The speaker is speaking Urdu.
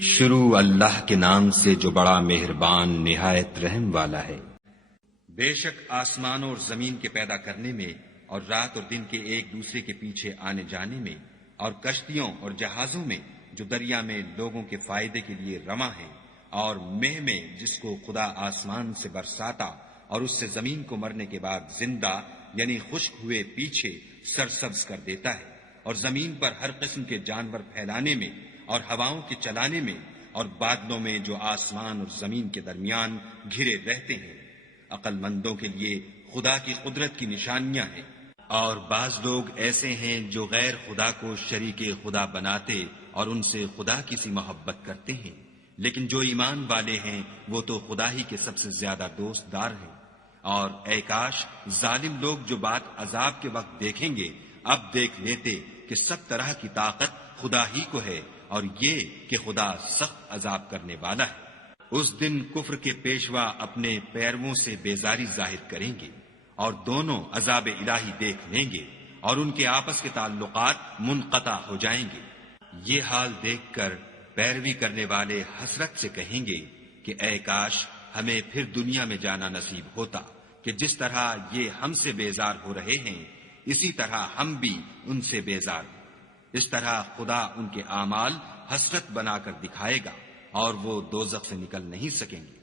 شروع اللہ کے نام سے جو بڑا مہربان نہایت رحم والا ہے۔ بے شک آسمانوں اور زمین کے پیدا کرنے میں اور رات اور دن کے ایک دوسرے کے پیچھے آنے جانے میں اور کشتیوں اور جہازوں میں جو دریا میں لوگوں کے فائدے کے لیے رواں ہیں اور مہ میں جس کو خدا آسمان سے برساتا اور اس سے زمین کو مرنے کے بعد زندہ یعنی خشک ہوئے پیچھے سرسبز کر دیتا ہے اور زمین پر ہر قسم کے جانور پھیلانے میں اور ہواؤں کے چلانے میں اور بادلوں میں جو آسمان اور زمین کے درمیان گھرے رہتے ہیں، عقل مندوں کے لیے خدا کی قدرت کی نشانیاں ہیں۔ اور بعض لوگ ایسے ہیں جو غیر خدا کو شریک خدا بناتے اور ان سے خدا کی سی محبت کرتے ہیں، لیکن جو ایمان والے ہیں وہ تو خدا ہی کے سب سے زیادہ دوست دار ہیں۔ اور اے کاش ظالم لوگ جو بات عذاب کے وقت دیکھیں گے اب دیکھ لیتے کہ سب طرح کی طاقت خدا ہی کو ہے اور یہ کہ خدا سخت عذاب کرنے والا ہے۔ اس دن کفر کے پیشوا اپنے پیرووں سے بیزاری ظاہر کریں گے اور دونوں عذاب الہی دیکھ لیں گے اور ان کے آپس کے تعلقات منقطع ہو جائیں گے۔ یہ حال دیکھ کر پیروی کرنے والے حسرت سے کہیں گے کہ اے کاش ہمیں پھر دنیا میں جانا نصیب ہوتا کہ جس طرح یہ ہم سے بیزار ہو رہے ہیں اسی طرح ہم بھی ان سے بیزار ہیں۔ اس طرح خدا ان کے اعمال حسرت بنا کر دکھائے گا اور وہ دوزخ سے نکل نہیں سکیں گے۔